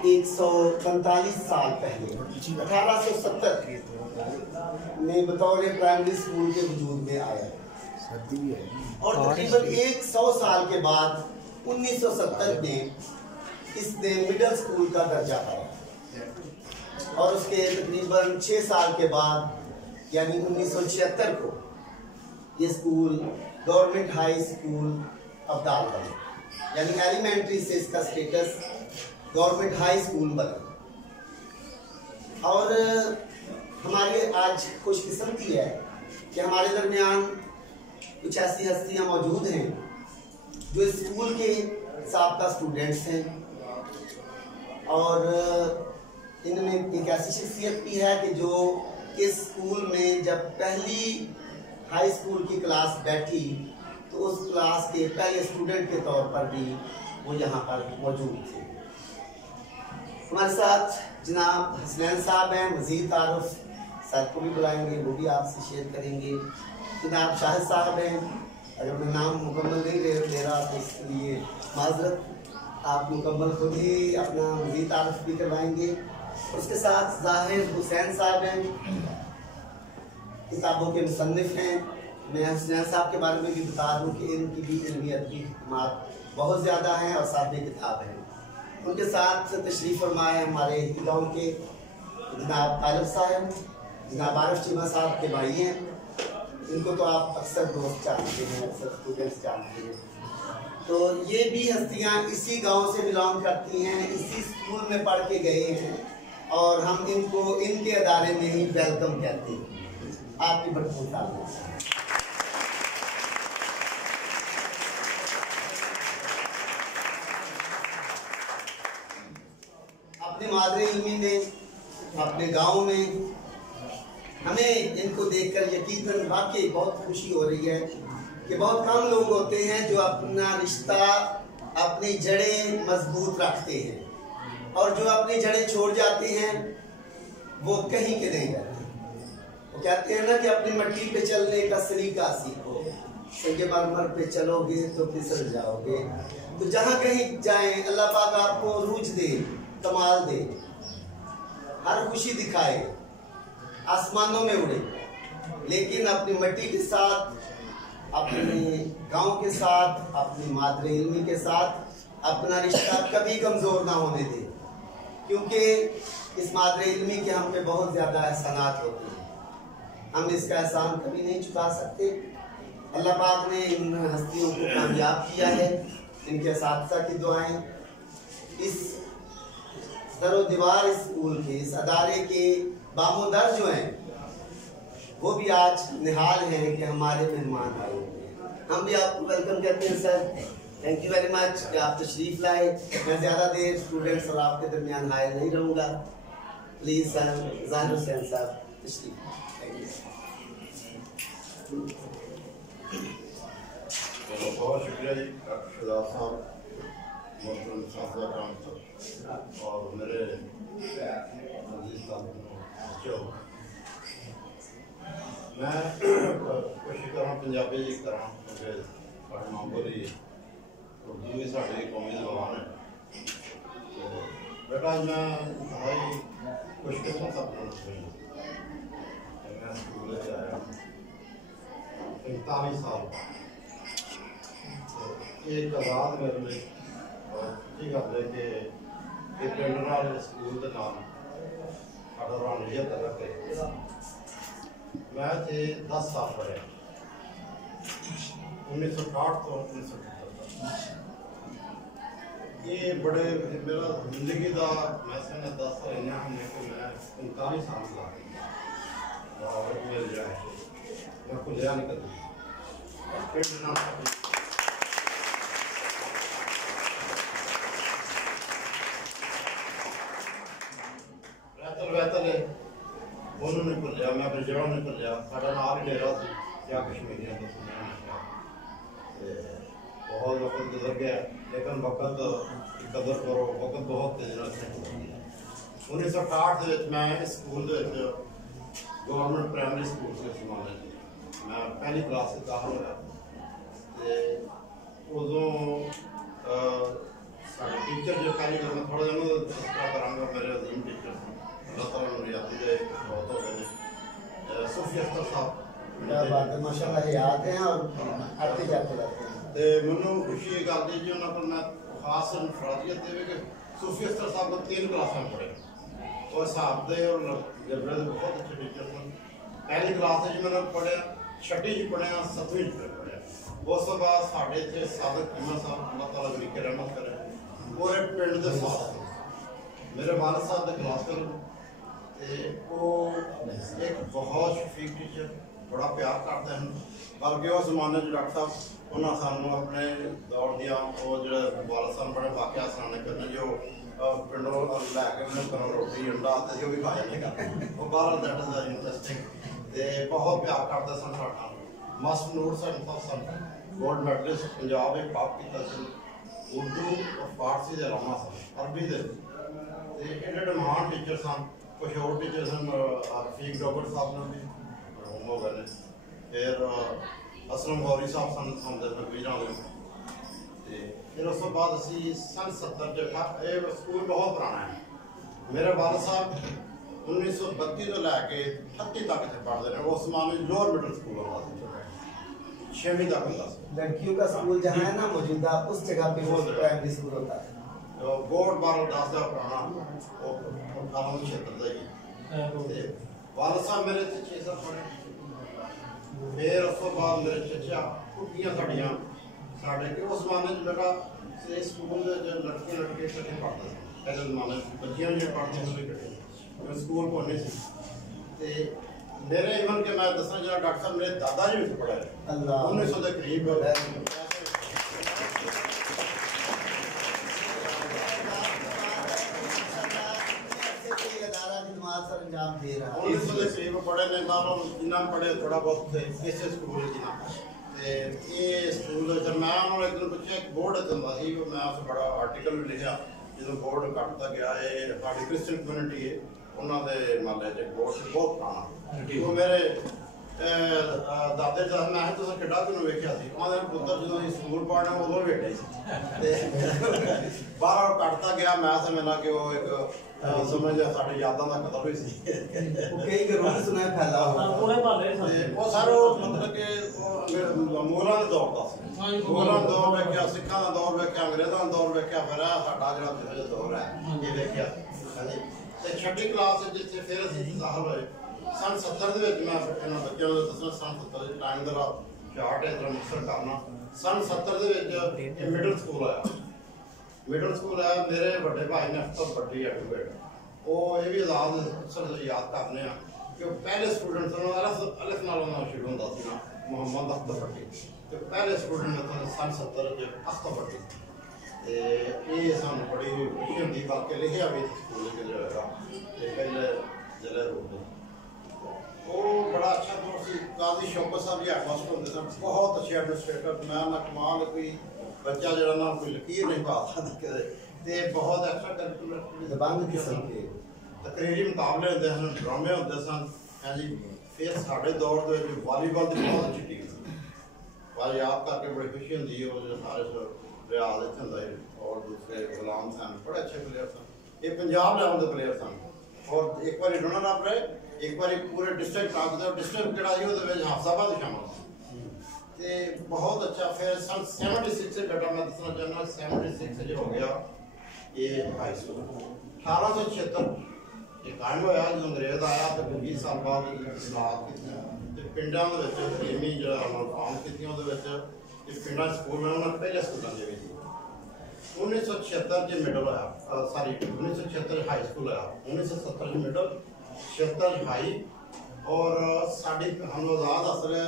145 साल पहले 1870 में बतौर प्राइमरी स्कूल के वजूद में आया और तकरीबन 100 साल के बाद 1970 में इसने मिडिल स्कूल का दर्जा पाया और उसके तकरीबन 6 साल के बाद यानी 1976 को ये school government high school Abdal बने, यानी एलिमेंट्री से इसका स्टेटस गवर्नमेंट हाई स्कूल बना। और हमारी आज खुशकिस्मती है कि हमारे दरमियान कुछ ऐसी हस्तियां मौजूद हैं जो इस स्कूल के साबका स्टूडेंट्स हैं और इनमें एक ऐसी शख्सियत भी है कि जो इस स्कूल में जब पहली हाई स्कूल की क्लास बैठी तो उस क्लास के पहले स्टूडेंट के तौर पर भी वो यहाँ पर मौजूद थे। हमारे साथ जनाब हसनैन साहब हैं, मजीद तारुफ सर को भी बुलाएंगे, वो भी आपसे शेयर करेंगे। जनाब शाहिद साहब हैं, अगर मैं नाम मुकम्मल नहीं ले रहा तो इसलिए माजरत, आप मुकम्मल खुद ही अपना मजीद तारुफ भी करवाएंगे। उसके साथ जाहिर हुसैन साहब हैं, किताबों के मुसन्निफ हैं। मैं हसनैन साहब के बारे में भी बता दूं कि इनकी भी इल्मियत की खिदमत बहुत ज़्यादा हैं और साथ में किताब हैं। उनके साथ तशरीफ़ फरमाए हमारे गाँव के जनाब तालिब साहब, जनाब आरिफ चीमा साहब के भाई हैं। इनको तो आप अक्सर दोस्त जानते हैं, अक्सर स्टूडेंट्स जानते हैं। तो ये भी हस्तियाँ इसी गांव से बिलोंग करती हैं, इसी स्कूल में पढ़ के गए हैं और हम इनको इनके अदारे में ही वेलकम कहते हैं। आपकी भरपूर तारीफ। अपने मादरे इल्मी में अपने गांव में हमें इनको देखकर यकीनन वाकई बहुत खुशी हो रही है कि बहुत कम लोग होते हैं जो अपना रिश्ता, अपनी जड़ें मजबूत रखते हैं और जो अपनी जड़ें छोड़ जाते हैं वो कहीं के नहीं रहते। वो कहते हैं ना कि अपनी मिट्टी पे चलने का सलीका सीखो, संगमरमर पे चलोगे तो फिसल जाओगे। तो जहाँ कहीं जाएं अल्लाह पाक आपको रूज दे, कमाल दे, हर खुशी दिखाए, आसमानों में उड़े, लेकिन अपनी मिट्टी के साथ, अपने गांव के साथ, अपनी मादरे इल्मी के साथ अपना रिश्ता कभी कमज़ोर ना होने दे, क्योंकि इस मादरे इल्मी के हम पे बहुत ज़्यादा एहसानात होते हैं। हम इसका एहसान कभी नहीं चुका सकते। अल्लाह पाक ने इन हस्तियों को कामयाब किया है, इनके साथिया की दुआएं, इस दरो दीवार स्कूल के, इस अदारे के बामोदर जो हैं वो भी आज निहाल हैं कि हमारे मेहमान आए हैं। हम भी आपको वेलकम करते हैं sir. Thank you very much कि आप तशरीफ़ लाए। मैं ज़्यादा देर स्टूडेंट्स और आपके दरमियान हाजिर नहीं रहूँगा। प्लीज़ सर जाहिर हुसैन साहब तशरीफ़। बहुत शुक्रिया जी शहजाद साहब, और मेरे मैं कोशिश करा पंजाबी करा क्योंकि साढ़े मां बोली उर्दू भी साढ़ी कौमी जबान है। तो बेटा मैं भाई खुशकिस्मत अपना मैं स्कूल आया 45 साल एक आज़ाद मेरे लिए और अच्छी गल है कि पिंड नाल स्कूल के नाम साढ़ा रानियत अलग है। मैं थे 10 साल पढ़े 1960 तो 1970 ये बड़े मेरा जिंदगी का मैं समझ 10 साल इन्हें हमने कि मैं 45 साल का और मिल जाए मैं खुलिया नहीं करती पिंड ना बेहतर है उन्होंने भुलिया, मैं अपनी जगह नहीं भुलिया। साढ़ा नाल ही डेरा से क्या कश्मीरियों का सुनया बहुत वक्त गुजर गया, लेकिन वक्त की कदर करो, वक्त बहुत तेज रफ्तार है। 1968 मैं स्कूल गवर्नमेंट प्राइमरी स्कूल से संभाले मैं पहली क्लास से दाखिल होया। उदों साढ़े टीचर जो पहली गल मैं थोड़ा जिहा तस्करा करांगा। मेरे अजीम टीचर अल्लाह ताला नूं रियाती दे बहुत हो गए ने सूफी अख्तर साहब, क्या बात है, माशाल्लाह याद हैं और आते जाते रहते हैं। तो मैनू खुशी ये गल दी जी उन्होंने पर मैं खास इनफरादियत दे कि सूफी अख्तर साहब को 3 क्लासा में पढ़े और हिसाब दे और जबरे दे बहुत अच्छे टीचर सन। पहली क्लास मैंने पढ़िया, छठी च पढ़िया, 7वीं च पढ़िया। उस तो बाद साढ़े इतने सादक कीमा साहब अल्लाह ताला बरीके रहमत करे पूरे पिंड के साथ मेरे वालद साहब के क्लास कर एक बहुत शफीक टीचर बड़ा प्यार करते हैं। बल्कि उस जमाने डॉक्टर साहब उन्होंने सानू अपने दौर दिया वो जो वालद साहब बड़े वाकया सुनाने करने जो पिंडों लैके घरों रोटी अंडा जो भी खाया नहीं करते वो बाहर दैट इज इंटरस्टिंग तो बहुत प्यार करते सन। साडा मस्त नूर सन गोल्ड मेडलिस्ट पंजाब एक टॉप किया उर्दू और फारसी के अलावा सन अरबी के एडे महान टीचर सन। कुछ और टीचर सन रफीक रॉबर्ट साहब ने भी मरहूम हो गए। फिर असलम गौरी साहब सन सुनते थे वीर फिर उस बाद असी सन 70 जो स्कूल बहुत पुराना है। मेरे वालद साहब 1932 तो लैके 38 तक इतने पढ़ते रहे। उस जमाने लोअर मिडल स्कूल होता था 6वीं तक होता था। लड़कियों का स्कूल जहाँ है ना मौजूदा उस जगह पे वो प्राइमरी स्कूल होता है। तो गोड 12-10 का पुराना वो 1876 का ही वालद साहब मेरे 6 साल पढ़े। फिर उस बाद मेरे चचा कुटियाँ साड़ियाँ साढ़े कि उस जमाने बेटा से स्कूल जो लड़के इकट्ठे पढ़ते थे। पहले जमाने बच्चियाँ भी पढ़ते थे इकट्ठे स्कूल को नहीं मेरे इवन के मैं दसा जो डॉक्टर साहब मेरे दादा जी भी पढ़े 1900 के करीब अंजाम दे रहा है। 1900 के करीब पढ़े ने जिन्ना पढ़े थोड़ा बहुत इस स्कूल जिन्ना ये स्कूल जब मैं उन्होंने एक दिन पूछा एक बोर्ड चलता सी मैं उस बड़ा आर्टिकल भी लिखा जो बोर्ड कटता गया है साड़ी क्रिश्चियन कम्यूनिटी है उन्होंने माले च बोर्ड बहुत पुराना वो मेरे दादे साहब मैं तुम किड्डा तेन वेख्या उन्होंने पुत्र जो स्कूल पढ़ना उदों बैठे बाहर कटता गया मैं समझना कि वो एक समझ साढ़े यादों का कदर हुई सी कई जरूर सुना फैला वो सर मतलब कि मुगलों के दौर का मुगलों का दौर वेख्या सिखा का दौर वेख्या अंग्रेजों का दौर वेख्या फिर साडा जो दौर है ये वेख्या तो छठी क्लास जिससे फिर असीं दाखल होए सन 70 मैं इन्होंने बच्चों को दसना सन 70 टाइम का चार्ट है इधर मिक्सर करना सन 70 मिडल स्कूल आया मेरे बड़े भाई ने अख्तर भट्टी एडवोकेट वो ये भी आजाद अक्सर याद करने कि पहले स्टूडेंट अलफ नालों शुरू होता सी ना मोहम्मद अख्तर भट्टी तो पहले स्टूडेंट सन 70 अख्तर भट्टी ये सानू बड़ी खुशी होती बल्कि लिखा भी स्कूल जो है पहले जिले रूप वो बड़ा अच्छा दौर से काजी शौकत साहब जी हेडमास्टर होंगे सन बहुत अच्छे एडमिनिस्ट्रेटर मैं ना कमाल कोई बच्चा जो ना कोई लकीर नहीं पा सकता तो बहुत अच्छा करिकुलर तकरीरी मुकाबले होंगे सन ड्रामे होंगे सन हैं जी। फिर साढ़े दौर के वालीबॉल की बहुत अच्छी टीम सी याद करके बड़ी खुशी होती है वो जो सारे रियाज इतने होंगे और दूसरे गुलाम सन बड़े अच्छे प्लेयर सन ये पंजाब लेवल के प्लेयर सन और एक बार रनर अप रहे एक बार पूरे डिस्ट्रिक्ट टाप डिस्ट्रिक्ट जड़ा हाफसाबाद शामिल थे बहुत अच्छा। फिर सन 76 से बेटा मैं दसना चाहना 76 जो हो गया ये हाई स्कूल 1876 ये कायम होया जो अंग्रेज आया तो 20 साल बाद पिंडा तलीमी जो फॉर्म की पिंडा स्कूल में उन्होंने पहले स्कूलों के 1976 जो मिडल होया सॉरी 1976 हाई स्कूल होया 1970 मिडल 76 हाई और साड़ी हम आजाद दस रहे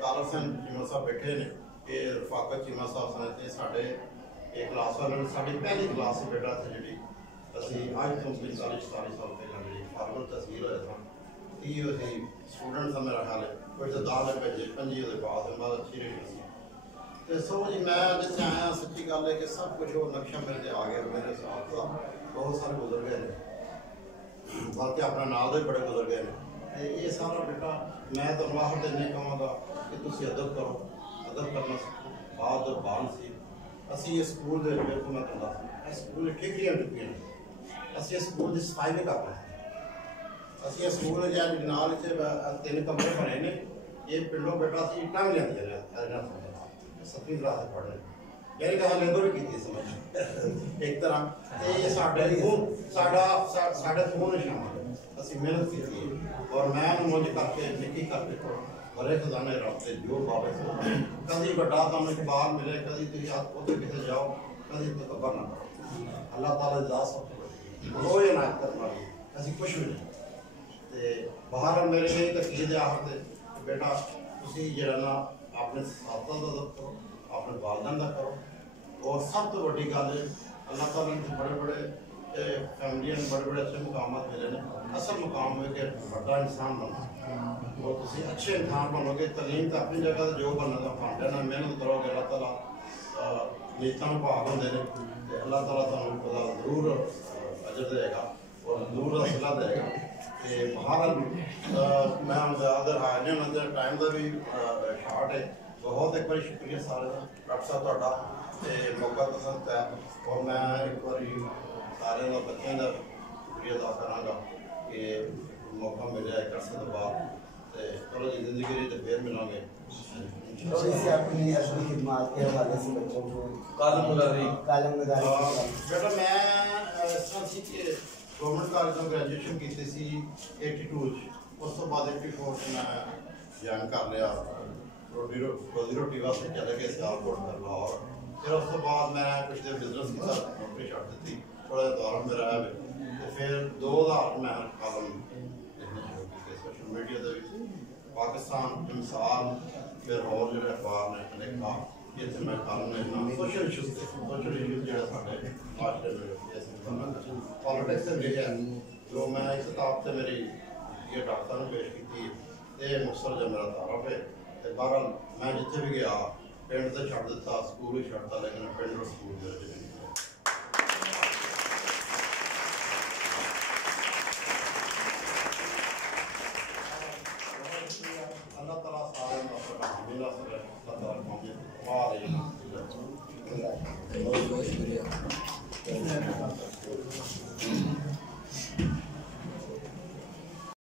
काला हुसैन चीमा साहब बैठे ने ये रफाकत चीमा साहब समझते साढ़े एक क्लास वाले साड़ी पहली क्लास से बेटा थे जी असी अज तो 45-47 साल पहले जी फार्मल तहसील होया था 30 स्टूडेंट था मेरा ख्याल है कोई तो दाल भेजे 5 के बाद बहुत अच्छी रही तो सो जी मैं जिससे आया सच्ची गल है कि सब कुछ वो नक्शा मेरे आ गया मेरे साथ था बहुत सारे गुजर गए हैं बल्कि अपने नाल दे बड़े गुजर गए हैं ये सारा बेटा मैं तो आखिर देने कहूँगा कि तुम अदब करो अदब करना सीखो बाद बान सी असी ये स्कूल के मैं कहता ਸਕੂਲ ਠੇਕੀਆਂ ਚੁੱਕੀਆਂ ਨੇ। ਅਸੀਂ ਸਕੂਲ ਦੀ ਸਫਾਈ ਵੀ ਕਰ ਰਹੇ ਅਸੀਂ ਸਕੂਲ ਦੇ ਅੱਜ ਨਾਲ 'ਚ 3 ਕਮਰੇ ਬਣੇ ਨੇ। ਇਹ ਪਿੰਡੋਂ ਬੇਟਾ ਸੀ ਇੱਟਾਂ ਵੀ ਲਿਆਂਦੀਆਂ ਨੇ 7ਵੀਂ ਕਲਾਸ ਤੱਕ ਪੜ੍ਹਨੇ ਯਾਨੀ ਕਿ ਲੇਬਰ ਵੀ ਕੀਤੀ ਸਮਝ ਇੱਕ ਤਰ੍ਹਾਂ। ਤੇ ਇਹ ਸਾਡੇ ਖੂਨ ਨਿਸ਼ਾਨ ਅਸੀਂ ਮਿਹਨਤ ਕੀਤੀ ਔਰ ਮੈਂ ਮੁੰਜ ਕਰਕੇ ਨਿੱਕੀ ਕਰਕੇ ਬੜੇ ਖਜ਼ਾਨੇ ਰੱਬ ਤੇ ਜੋ ਬਾਬੇ ਕਦੀ ਵੱਡਾ ਤੁਹਾਨੂੰ ਇਕਬਾਲ ਮਿਲੇ, ਕਦੀ ਤੁਸੀਂ ਉੱਥੇ ਕਿਤੇ ਜਾਓ, ਕਦੀ ਤਕਬਰ ਨਾ ਕਰੋ। ਅੱਲਾਹ ਤਾਲਾ ਦੀ ਦਾਤ ਸਭ ਤੋਂ ਵੱਡੀ ਰੋਜ਼ ਇਨਾਇਤ ਕਰਨ ਵਾਲੀ ਅਸੀਂ ਕੁਛ ਵੀ ਨਹੀਂ। ਤੇ ਬਾਹਰ ਮੇਰੇ ਲਈ ਤਕੀਦ ਆਖਰ ਤੇ बेटा तुसी जरा ना अपने साथों का करो, अपने वालदैन का करो। और सब तो बड़ी गल अल्लाह ताला ने बड़े बड़े फैमिलियां बड़े बड़े अच्छे मुकाम मिले ने। असल मुकाम है कि बड़ा इंसान बनना और तुसी अच्छे इंसान बनोगे। तलीम तो अपनी जगह जो बनना तो भांडे ना मेहनत करोगे अल्लाह ताला नीयतां नूं भाग होंदे ने ते अल्लाह ताला तुहानूं जरूर अजर देगा और जरूर सिला देगा। बहरहाल मैं ज़्यादातर हारने मंदिर टाइम का भी शार्ट है। बहुत एक बार शुक्रिया सारे का डॉक्टर साहब तुहाडा ते मौका पसंद है और मैं एक बार सारे बच्चों का शुक्रिया अदा कराँगा कि मौका मिले एक अरसे के बाद। चलो जी जिंदगी तो फिर मिलेंगे। अपनी असली खिदमत के हवाले से बच्चों को बेटा मैं इस तरह सी कि गवर्नमेंट कॉलेज में ग्रेजुएशन की सी 82 उस तो बाद 84 मैं ज्वाइन कर लिया। रोजी रोटी वास्ते चले गए सियालकोट कर लाहौर। फिर उस तो बाद मैं कुछ देर बिजनेस की नौकरी छड़ दी थोड़ा दौर मेरा है। तो फिर 2000 मैं कॉलम लिखना शुरू किए सोशल मीडिया के पाकिस्तान मिसाल फिर और जो अखबार ने लिखा जिससे मैं कॉलम लिखना सोशल इशूज जो पॉलिटिक्स से लिखे जो मैं इस किताब से मेरी ये डॉक्टर ने पेश की थी ये मुक्तसर जो मेरा तारफ है। बहरहाल मैं जिथे भी गया पिंड से छड़ दिता स्कूल भी छड़ता लेकिन पिंड और स्कूल मेरे च नहीं। अल्लाह ताला सारे मिला अल्लाह ताला बहुत बहुत शुक्रिया।